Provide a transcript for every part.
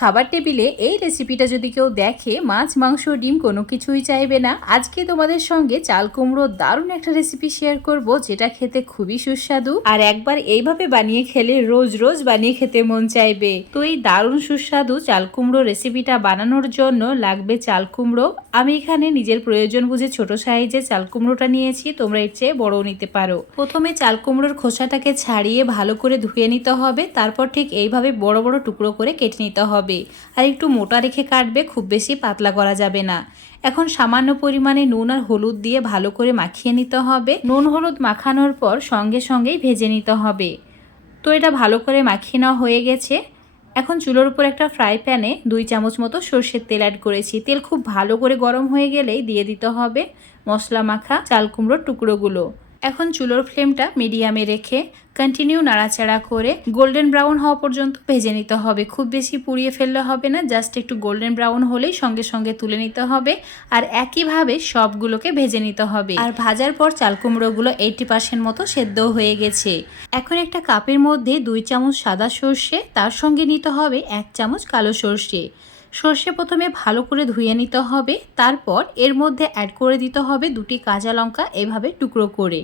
খাবার টেবিলে এই রেসিপিটা যদি কেউ দেখে, মাছ, মাংস, ডিম কোনো কিছুই চাইবে না। আজকে তোমাদের সঙ্গে চাল কুমড়োর দারুণ একটা রেসিপি শেয়ার করব, যেটা খেতে খুবই সুস্বাদু। আর একবার এইভাবে বানিয়ে খেলে রোজ রোজ বানিয়ে খেতে মন চাইবে। তো এই দারুণ সুস্বাদু চাল কুমড়ো রেসিপিটা বানানোর জন্য লাগবে চাল কুমড়ো। আমি এখানে নিজের প্রয়োজন বুঝে ছোট সাইজে চাল কুমড়োটা নিয়েছি, তোমরা এর চেয়ে বড়ও নিতে পারো। প্রথমে চাল কুমড়োর খোসাটাকে ছাড়িয়ে ভালো করে ধুয়ে নিতে হবে, তারপর ঠিক এইভাবে বড় বড় টুকরো করে কেটে নিতে হবে। আর একটু মোটা রেখে কাটবে, খুব বেশি পাতলা করা যাবে না। এখন সামান্য পরিমাণে নুন আর হলুদ দিয়ে ভালো করে মাখিয়ে নিতে হবে। নুন হলুদ মাখানোর পর সঙ্গে সঙ্গেই ভেজে নিতে হবে। তো এটা ভালো করে মাখিয়ে নেওয়া হয়ে গেছে। এখন চুলোর উপর একটা ফ্রাই প্যানে দুই চামচ মতো সর্ষের তেল অ্যাড করেছি। তেল খুব ভালো করে গরম হয়ে গেলেই দিয়ে দিতে হবে মশলা মাখা চাল কুমড়োর টুকরোগুলো। এখন চুলোর ফ্লেমটা মিডিয়ামে রেখে কন্টিনিউ নাড়াচাড়া করে গোল্ডেন ব্রাউন হওয়া পর্যন্ত ভেজে নিতে হবে। খুব বেশি পুড়িয়ে ফেললে হবে না জাস্ট একটু গোল্ডেন ব্রাউন হলেই সঙ্গে সঙ্গে তুলে নিতে হবে আর একইভাবে সবগুলোকে ভেজে নিতে হবে। আর ভাজার পর চাল কুমড়োগুলো এইটি পার্সেন্ট মতো সেদ্ধ হয়ে গেছে। এখন একটা কাপের মধ্যে দুই চামচ সাদা সর্ষে, তার সঙ্গে নিতে হবে এক চামচ কালো সর্ষে। সর্ষে প্রথমে ভালো করে ধুয়ে নিতে হবে, তারপর এর মধ্যে অ্যাড করে দিতে হবে দুটি কাঁচা লঙ্কা এভাবে টুকরো করে।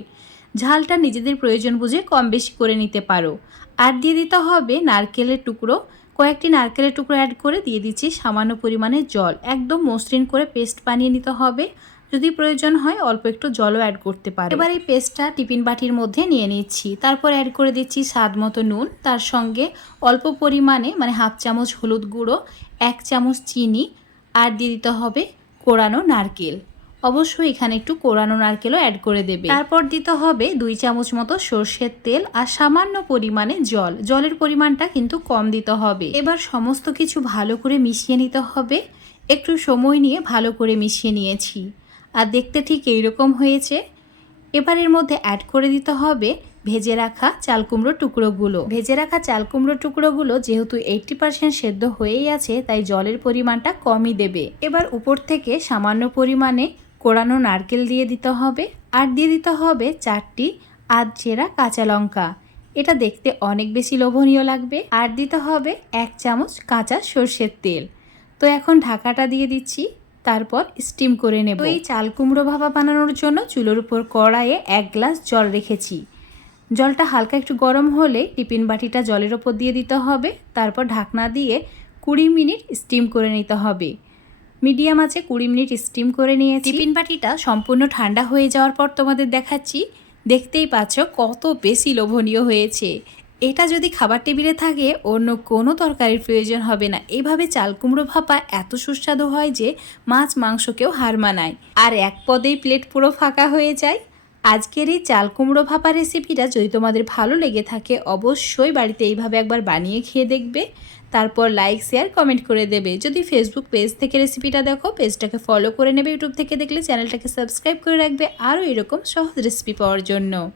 ঝালটা নিজেদের প্রয়োজন বুঝে কম বেশি করে নিতে পারো। আর দিয়ে দিতে হবে নারকেলের টুকরো। কয়েকটি নারকেলের টুকরো অ্যাড করে দিয়ে দিচ্ছি সামান্য পরিমাণে জল। একদম মসৃণ করে পেস্ট বানিয়ে নিতে হবে। যদি প্রয়োজন হয় অল্প একটু জলও অ্যাড করতে পারো। এবার এই পেস্টটা টিফিন বাটির মধ্যে নিয়ে নিচ্ছি। তারপর অ্যাড করে দিচ্ছি স্বাদ মতো নুন। তার সঙ্গে অল্প পরিমাণে মানে হাফ চামচ হলুদ গুঁড়ো, এক চামচ চিনি আর দিয়ে দিতে হবে কোরানো নারকেল। অবশ্যই এখানে একটু কোরানো নারকেলও অ্যাড করে দেবে। তারপর দিতে হবে দুই চামচ মতো সর্ষের তেল আর সামান্য পরিমাণে জল। জলের পরিমাণটা কিন্তু কম দিতে হবে। এবার সমস্ত কিছু ভালো করে মিশিয়ে নিতে হবে। একটু সময় নিয়ে ভালো করে মিশিয়ে নিয়েছি। আর দেখতে ঠিক এইরকম হয়েছে। এবার এর মধ্যে অ্যাড করে দিতে হবে ভেজে রাখা চাল কুমড়ো টুকরোগুলো। ভেজে রাখা চাল কুমড়ো টুকরোগুলো যেহেতু এইটটি পার্সেন্ট সেদ্ধ হয়েই আছে, তাই জলের পরিমাণটা কমই দেবে। এবার উপর থেকে সামান্য পরিমাণে কোড়ানো নারকেল দিয়ে দিতে হবে। আর দিয়ে দিতে হবে চারটি আধ চেরা কাঁচা লঙ্কা। এটা দেখতে অনেক বেশি লোভনীয় লাগবে। আর দিতে হবে এক চামচ কাঁচা সর্ষের তেল। তো এখন ঢাকাটা দিয়ে দিচ্ছি। তারপর স্টিম করে নেব। এই চাল কুমড়ো ভাপা বানানোর জন্য চুলোর উপর কড়াইয়ে এক গ্লাস জল রেখেছি। জলটা হালকা একটু গরম হলে টিফিন বাটিটা জলের ওপর দিয়ে দিতে হবে। তারপর ঢাকনা দিয়ে কুড়ি মিনিট স্টিম করে নিতে হবে। মিডিয়াম আছে কুড়ি মিনিট স্টিম করে নিয়ে টিফিন বাটিটা সম্পূর্ণ ঠান্ডা হয়ে যাওয়ার পর তোমাদের দেখাচ্ছি। দেখতেই পাচ্ছ কত বেশি লোভনীয় হয়েছে। এটা যদি খাবার টেবিলে থাকে, অন্য কোনো তরকারির প্রয়োজন হবে না। এভাবে চাল কুমড়ো ভাপা এত সুস্বাদু হয় যে মাছ মাংসকেও হার মানায়। আর এক পদেই প্লেট পুরো ফাঁকা হয়ে যায়। আজকের এই চাল কুমড়ো ভাপা রেসিপিটা যদি তোমাদের ভালো লেগে থাকে, অবশ্যই বাড়িতে এইভাবে একবার বানিয়ে খেয়ে দেখবে। তারপর লাইক, শেয়ার, কমেন্ট করে দেবে। যদি ফেসবুক পেজ থেকে রেসিপিটা দেখো, পেজটাকে ফলো করে নেবে। ইউটিউব থেকে দেখলে চ্যানেলটাকে সাবস্ক্রাইব করে রাখবে। আরও এরকম সহজ রেসিপি পাওয়ার জন্য।